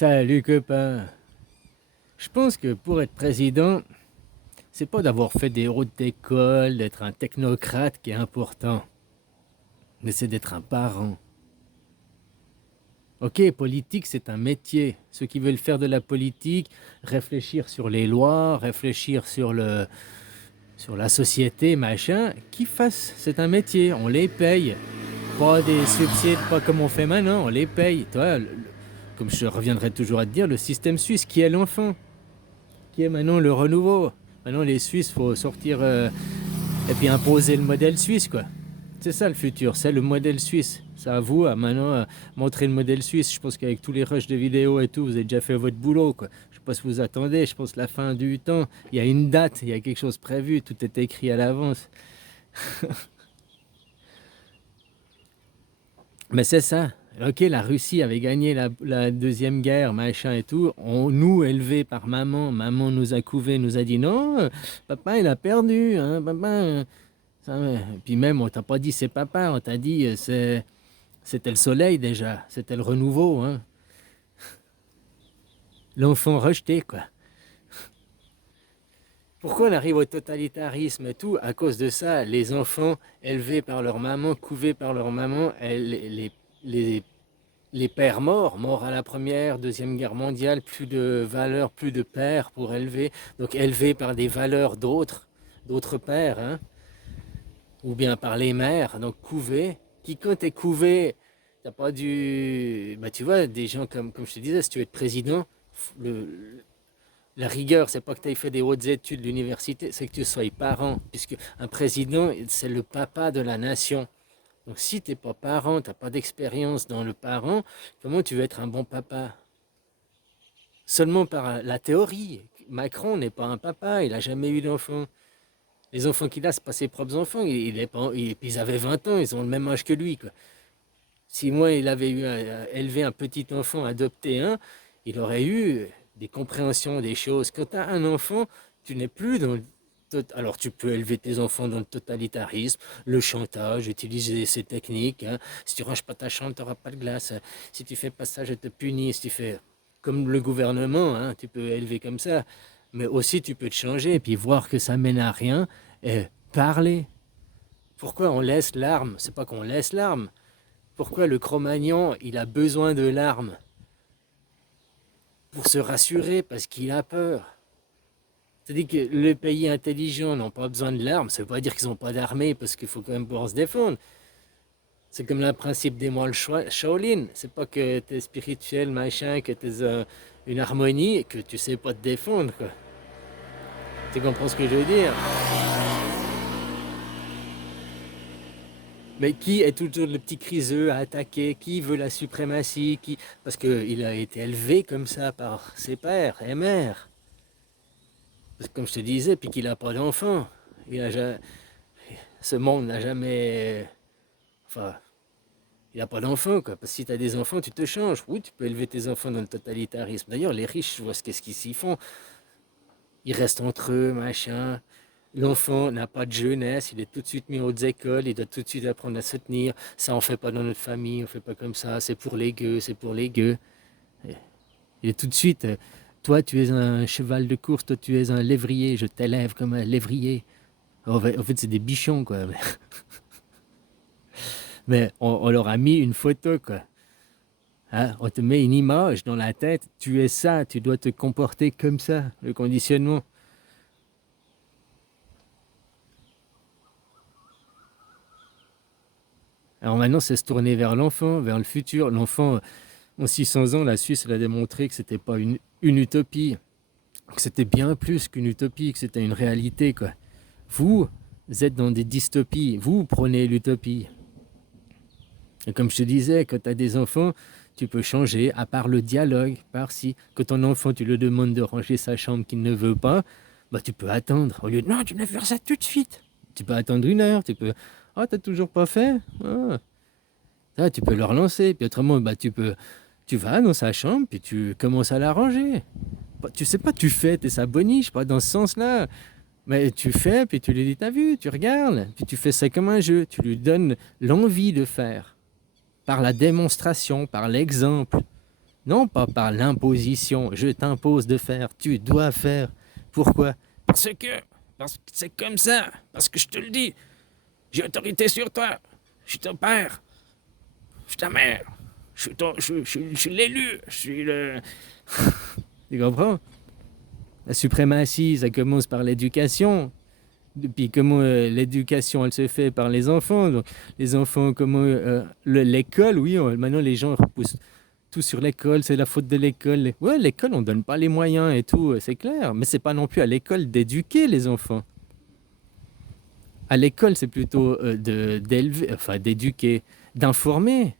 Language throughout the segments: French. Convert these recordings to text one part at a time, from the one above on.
Salut copain. Je pense que pour être président, c'est pas d'avoir fait des hautes d'école, d'être un technocrate qui est important, mais c'est d'être un parent. Ok, politique c'est un métier. Ceux qui veulent faire de la politique, réfléchir sur les lois, réfléchir sur la société, machin, qu'ils fassent. C'est un métier, on les paye. Pas des subsides, pas comme on fait maintenant, on les paye. Toi, comme je reviendrai toujours à te dire, le système suisse, qui est l'enfant? Qui est maintenant le renouveau? Maintenant, les Suisses, faut sortir et puis imposer le modèle suisse, quoi. C'est ça le futur, c'est le modèle suisse. C'est à vous, à maintenant, montrer le modèle suisse. Je pense qu'avec tous les rushs de vidéos et tout, vous avez déjà fait votre boulot, quoi. Je sais pas ce que vous attendez. Je pense que la fin du temps, il y a une date, il y a quelque chose prévu, tout est écrit à l'avance. Mais c'est ça. Ok, la Russie avait gagné la deuxième guerre, machin et tout. On nous élevés par maman. Maman nous a couvés, nous a dit non, papa il a perdu, hein, papa. Ça, puis même on t'a pas dit c'est papa, on t'a dit c'était le soleil déjà, c'était le renouveau, hein. L'enfant rejeté quoi. Pourquoi on arrive au totalitarisme et tout? À cause de ça, les enfants élevés par leur maman, couvés par leur maman, les les pères morts, morts à la première, deuxième guerre mondiale, plus de valeurs, plus de pères pour élever, donc élevés par des valeurs d'autres pères, hein, ou bien par les mères, donc couvés, qui quand t'es couvé, t'as pas dû, bah tu vois, des gens comme je te disais, si tu veux être président, la rigueur, c'est pas que tu aies fait des hautes études de l'université, c'est que tu sois parent, puisque un président, c'est le papa de la nation. Donc si tu n'es pas parent, tu n'as pas d'expérience dans le parent, comment tu veux être un bon papa? Seulement par la théorie. Macron n'est pas un papa, il n'a jamais eu d'enfant. Les enfants qu'il a, ce pas ses propres enfants. Ils avaient 20 ans, ils ont le même âge que lui, quoi. Si moi, il avait eu élevé un petit enfant, adopté un, il aurait eu des compréhensions des choses. Quand tu as un enfant, tu n'es plus dans le alors tu peux élever tes enfants dans le totalitarisme, le chantage, utiliser ces techniques, hein. Si tu ranges pas ta chambre, tu n'auras pas de glace. Si tu fais pas ça, je te punis. Si tu fais comme le gouvernement, hein, tu peux élever comme ça. Mais aussi tu peux te changer et puis voir que ça mène à rien et parler. Pourquoi on laisse l'arme? C'est pas qu'on laisse l'arme. Pourquoi le Cro-Magnon, il a besoin de l'arme? Pour se rassurer, parce qu'il a peur. C'est-à-dire que les pays intelligents n'ont pas besoin de l'arme. Ça ne veut pas dire qu'ils n'ont pas d'armée, parce qu'il faut quand même pouvoir se défendre. C'est comme le principe des moines Shaolin. C'est pas que tu es spirituel, machin, que tu es une harmonie et que tu sais pas te défendre, quoi. Tu comprends ce que je veux dire? Mais qui est toujours le petit criseux à attaquer? Qui veut la suprématie? Parce qu'il a été élevé comme ça par ses pères et mères. Parce que comme je te disais, puis qu'il n'a pas d'enfant. Il a ja- Ce monde n'a jamais... Enfin, il n'a pas d'enfant, quoi. Parce que si tu as des enfants, tu te changes. Oui, tu peux élever tes enfants dans le totalitarisme. D'ailleurs, les riches, je vois qu'est-ce qu'ils s'y font. Ils restent entre eux, machin. L'enfant n'a pas de jeunesse, il est tout de suite mis aux écoles, il doit tout de suite apprendre à se tenir. Ça, on fait pas dans notre famille, on fait pas comme ça, c'est pour les gueux, c'est pour les gueux. Il est tout de suite, toi tu es un cheval de course, toi tu es un lévrier, je t'élève comme un lévrier. En fait, c'est des bichons, quoi. Mais on leur a mis une photo, quoi. Hein, on te met une image dans la tête, tu es ça, tu dois te comporter comme ça, le conditionnement. Alors maintenant, c'est se tourner vers l'enfant, vers le futur. L'enfant, en 600 ans, la Suisse elle a démontré que c'était pas une utopie, que c'était bien plus qu'une utopie, que c'était une réalité, quoi. Vous êtes dans des dystopies, vous prenez l'utopie. Et comme je te disais, quand tu as des enfants, tu peux changer, à part le dialogue, par si, quand ton enfant, tu lui demandes de ranger sa chambre qu'il ne veut pas, bah tu peux attendre. Au lieu de non, tu dois faire ça tout de suite. Tu peux attendre 1 heure, tu peux. Ah, t'as toujours pas fait? Ah. Ça, tu peux le relancer. Puis autrement, bah tu vas dans sa chambre, puis tu commences à la ranger. Tu sais pas, tu fais, t'es sa boniche, pas dans ce sens-là. Mais tu fais, puis tu lui dis, t'as vu, tu regardes, puis tu fais ça comme un jeu. Tu lui donnes l'envie de faire par la démonstration, par l'exemple. Non, pas par l'imposition. Je t'impose de faire, tu dois faire. Pourquoi? Parce que c'est comme ça, parce que je te le dis, j'ai autorité sur toi, je suis ton père, je suis ta mère, je suis l'élu, je suis le... Tu comprends? La suprématie, ça commence par l'éducation. Puis comment l'éducation, elle se fait par les enfants. Donc, les enfants, comment l'école, oui, maintenant les gens repoussent tout sur l'école, c'est la faute de l'école. Ouais, l'école, on donne pas les moyens et tout, c'est clair. Mais c'est pas non plus à l'école d'éduquer les enfants. À l'école, c'est plutôt d'élever, enfin d'éduquer, d'informer,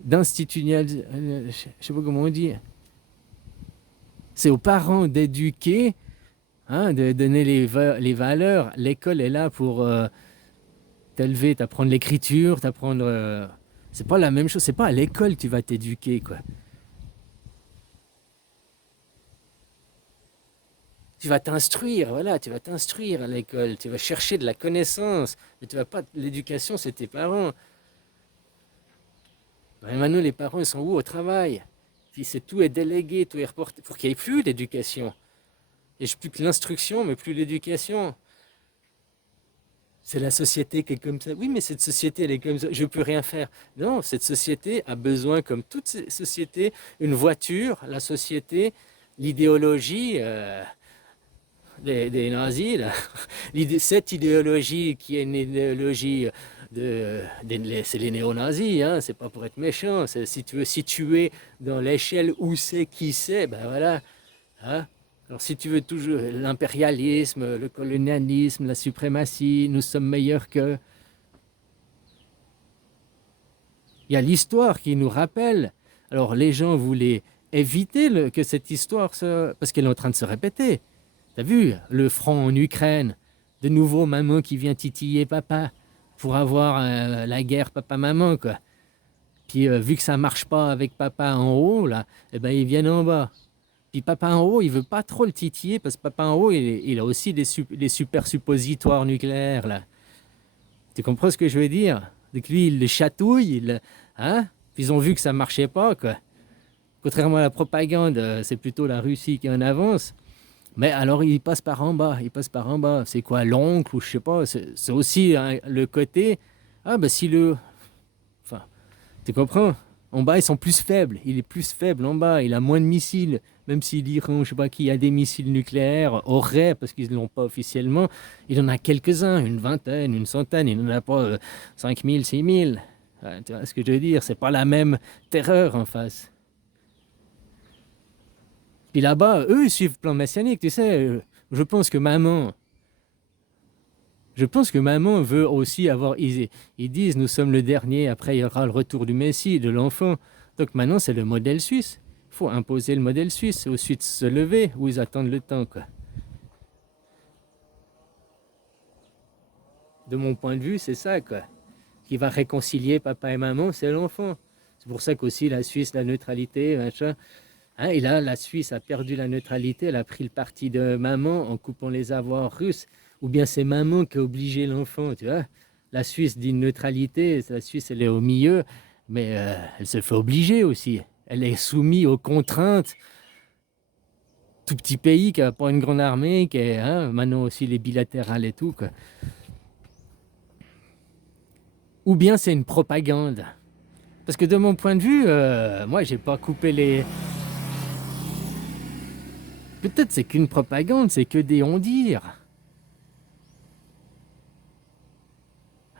d'institutionnaliser. Je sais pas comment on dit. C'est aux parents d'éduquer, hein, de donner les valeurs. L'école est là pour t'élever, t'apprendre l'écriture, t'apprendre. C'est pas la même chose. C'est pas à l'école que tu vas t'éduquer, quoi. Tu vas t'instruire, voilà, tu vas t'instruire à l'école, tu vas chercher de la connaissance, mais tu vas pas. L'éducation, c'est tes parents. Ben, maintenant, les parents, ils sont où au travail? Puis c'est tout est délégué, tout est reporté pour qu'il n'y ait plus d'éducation. Et je plus que l'instruction, mais plus l'éducation. C'est la société qui est comme ça. Oui, mais cette société, elle est comme ça. Je ne peux rien faire. Non, cette société a besoin, comme toute société, une voiture, la société, l'idéologie des nazis. Là. Cette idéologie qui est une idéologie c'est les néo-nazis, hein, c'est pas pour être méchant. Si tu veux situer dans l'échelle où c'est, qui c'est, ben voilà. Hein. Alors si tu veux toujours l'impérialisme, le colonialisme, la suprématie, nous sommes meilleurs que... Il y a l'histoire qui nous rappelle. Alors les gens voulaient éviter que cette histoire parce qu'elle est en train de se répéter. T'as vu le front en Ukraine, de nouveau maman qui vient titiller papa pour avoir la guerre papa-maman, quoi. Puis vu que ça marche pas avec papa en haut, là, eh ben ils viennent en bas. Puis papa en haut, il veut pas trop le titiller parce que papa en haut, il a aussi des super suppositoires nucléaires, là. Tu comprends ce que je veux dire? Donc lui, il le chatouille, hein? Puis ils ont vu que ça marchait pas, quoi. Contrairement à la propagande, c'est plutôt la Russie qui est en avance. Mais alors, il passe par en bas, il passe par en bas. C'est quoi, l'oncle ou je sais pas. C'est aussi hein, le côté. Ah, ben si le. Enfin, tu comprends? En bas, ils sont plus faibles. Il est plus faible en bas. Il a moins de missiles. Même si l'Iran, je sais pas qui, a des missiles nucléaires, aurait, parce qu'ils ne l'ont pas officiellement, il en a quelques-uns, une vingtaine, une centaine. Il n'en a pas 5 000, 6 000. Tu vois ce que je veux dire? C'est pas la même terreur en face. Puis là-bas, eux, ils suivent le plan messianique, tu sais. Je pense que maman, je pense que maman veut aussi avoir. Ils disent, nous sommes le dernier, après il y aura le retour du Messie, de l'enfant. Donc maintenant, c'est le modèle suisse. Il faut imposer le modèle suisse, ensuite se lever, ou ils attendent le temps, quoi. De mon point de vue, c'est ça, quoi. Qui va réconcilier papa et maman, c'est l'enfant. C'est pour ça qu'aussi la Suisse, la neutralité, machin. Hein, et là, la Suisse a perdu la neutralité, elle a pris le parti de maman en coupant les avoirs russes, ou bien c'est maman qui a obligé l'enfant, tu vois. La Suisse dit neutralité, la Suisse, elle est au milieu, mais elle se fait obliger aussi. Elle est soumise aux contraintes. Tout petit pays qui n'a pas une grande armée, qui est hein, maintenant aussi les bilatérales et tout, quoi. Ou bien c'est une propagande. Parce que de mon point de vue, moi, j'ai pas coupé les, peut-être c'est qu'une propagande, c'est que des on-dire.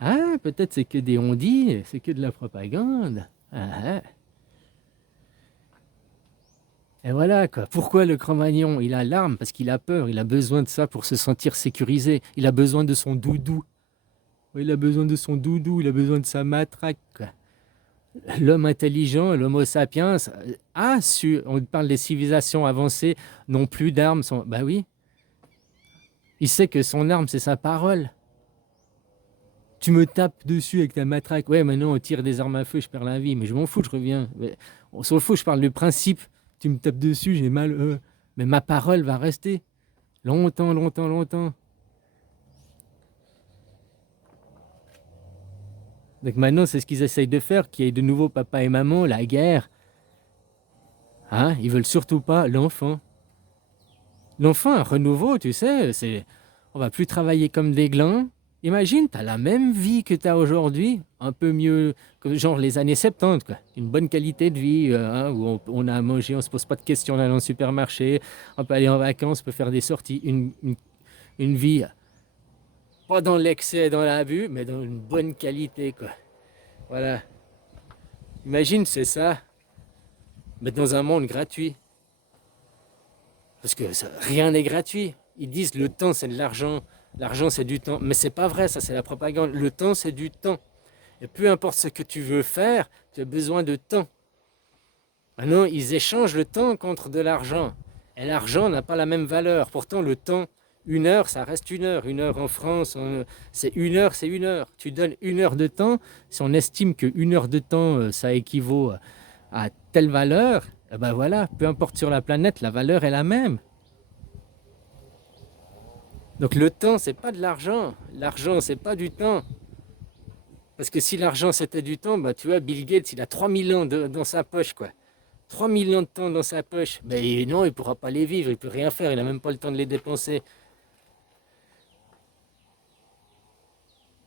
Ah, peut-être c'est que des on-dit, c'est que de la propagande. Ah, ah. Et voilà quoi. Pourquoi le Cro-Magnon, il a l'arme? Parce qu'il a peur, il a besoin de ça pour se sentir sécurisé. Il a besoin de son doudou. Il a besoin de son doudou, il a besoin de sa matraque, quoi. L'homme intelligent, l'homo sapiens, a su, on parle des civilisations avancées, n'ont plus d'armes. Bah oui, il sait que son arme, c'est sa parole. Tu me tapes dessus avec ta matraque. Ouais, maintenant on tire des armes à feu, je perds la vie. Mais je m'en fous, je reviens. Mais on s'en fout, je parle du principe. Tu me tapes dessus, j'ai mal. Mais ma parole va rester. Longtemps, longtemps, longtemps. Donc maintenant, c'est ce qu'ils essayent de faire, qu'il y ait de nouveau papa et maman, la guerre. Hein? Ils veulent surtout pas l'enfant. L'enfant, un renouveau, tu sais, on va plus travailler comme des glands. Imagine, tu as la même vie que tu as aujourd'hui, un peu mieux, que genre les années 70, quoi. Une bonne qualité de vie, hein, où on a à manger, on se pose pas de questions, on allait au supermarché, on peut aller en vacances, on peut faire des sorties, une vie pas dans l'excès, dans l'abus, mais dans une bonne qualité, quoi. Voilà. Imagine, c'est ça, mais dans un monde gratuit. Parce que rien n'est gratuit. Ils disent le temps c'est de l'argent, l'argent c'est du temps. Mais c'est pas vrai, ça c'est la propagande. Le temps c'est du temps. Et peu importe ce que tu veux faire, tu as besoin de temps. Maintenant, ils échangent le temps contre de l'argent. Et l'argent n'a pas la même valeur. Pourtant, le temps, une heure, ça reste une heure. Une heure en France, c'est une heure, c'est une heure. Tu donnes une heure de temps. Si on estime qu'une heure de temps, ça équivaut à telle valeur, eh ben voilà, peu importe sur la planète, la valeur est la même. Donc le temps, c'est pas de l'argent. L'argent, c'est pas du temps. Parce que si l'argent c'était du temps, bah tu vois, Bill Gates, il a 3000 ans dans sa poche, quoi. 3000 ans de temps dans sa poche. Mais non, il ne pourra pas les vivre, il ne peut rien faire, il n'a même pas le temps de les dépenser.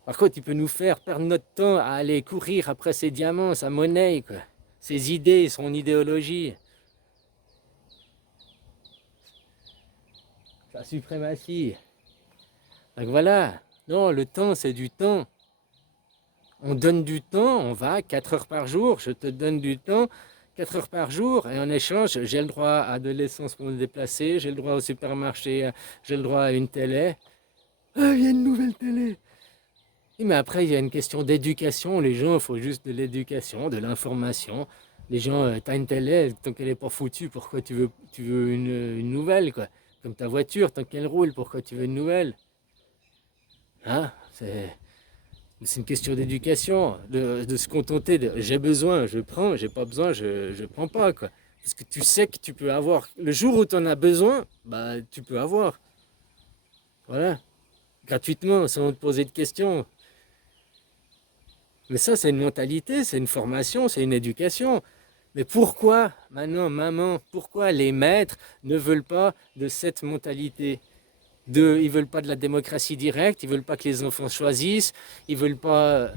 Par contre, il peut nous faire perdre notre temps à aller courir après ses diamants, sa monnaie, quoi. Ses idées, son idéologie, sa suprématie. Donc voilà, non, le temps, c'est du temps. On donne du temps, on va 4 heures par jour, je te donne du temps, 4 heures par jour, et en échange, j'ai le droit à de l'essence pour me déplacer, j'ai le droit au supermarché, j'ai le droit à une télé. Ah, il y a une nouvelle télé. Oui, mais après, il y a une question d'éducation. Les gens, il faut juste de l'éducation, de l'information. Les gens, t'as une télé, tant qu'elle n'est pas foutue, pourquoi tu veux une nouvelle, quoi? Comme ta voiture, tant qu'elle roule, pourquoi tu veux une nouvelle? Hein? C'est une question d'éducation, de se contenter de j'ai besoin, je prends, j'ai pas besoin, je prends pas, quoi. Parce que tu sais que tu peux avoir. Le jour où tu en as besoin, bah tu peux avoir. Voilà. Gratuitement, sans te poser de questions. Mais ça, c'est une mentalité, c'est une formation, c'est une éducation. Mais pourquoi, maintenant, maman, pourquoi les maîtres ne veulent pas de cette mentalité? Ils veulent pas de la démocratie directe, ils veulent pas que les enfants choisissent, ils veulent pas.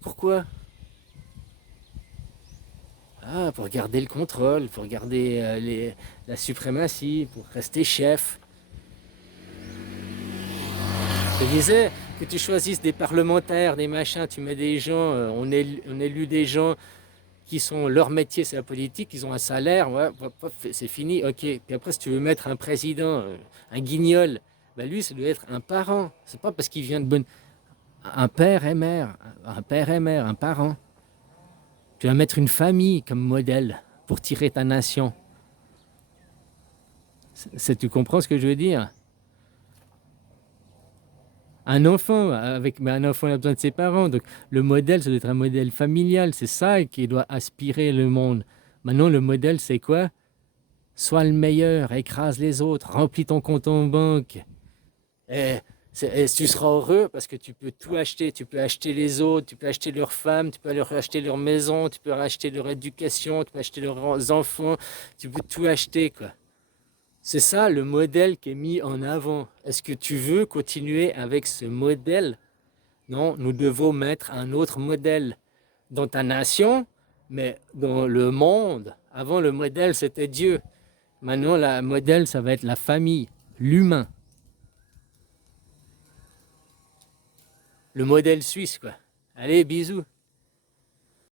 Pourquoi? Ah, pour garder le contrôle, pour garder la suprématie, pour rester chef. Je disais que tu choisisses des parlementaires, des machins, tu mets des gens, on élu des gens qui sont leur métier, c'est la politique, ils ont un salaire, ouais, c'est fini, ok. Puis après, si tu veux mettre un président, un guignol, ben lui, ça doit être un parent. C'est pas parce qu'il vient de bonne. Un père et mère, un père et mère, un parent. Tu vas mettre une famille comme modèle pour tirer ta nation. Tu comprends ce que je veux dire? Un enfant, mais un enfant il a besoin de ses parents. Donc le modèle, ça doit être un modèle familial. C'est ça qui doit aspirer le monde. Maintenant, le modèle, c'est quoi? Sois le meilleur, écrase les autres, remplis ton compte en banque. Et, et tu seras heureux parce que tu peux tout acheter. Tu peux acheter les autres, tu peux acheter leurs femmes, tu peux leur acheter leur maison, tu peux acheter leur éducation, tu peux acheter leurs enfants. Tu peux tout acheter, quoi. C'est ça le modèle qui est mis en avant. Est-ce que tu veux continuer avec ce modèle? Non, nous devons mettre un autre modèle dans ta nation, mais dans le monde. Avant, le modèle, c'était Dieu. Maintenant, le modèle, ça va être la famille, l'humain. Le modèle suisse, quoi. Allez, bisous.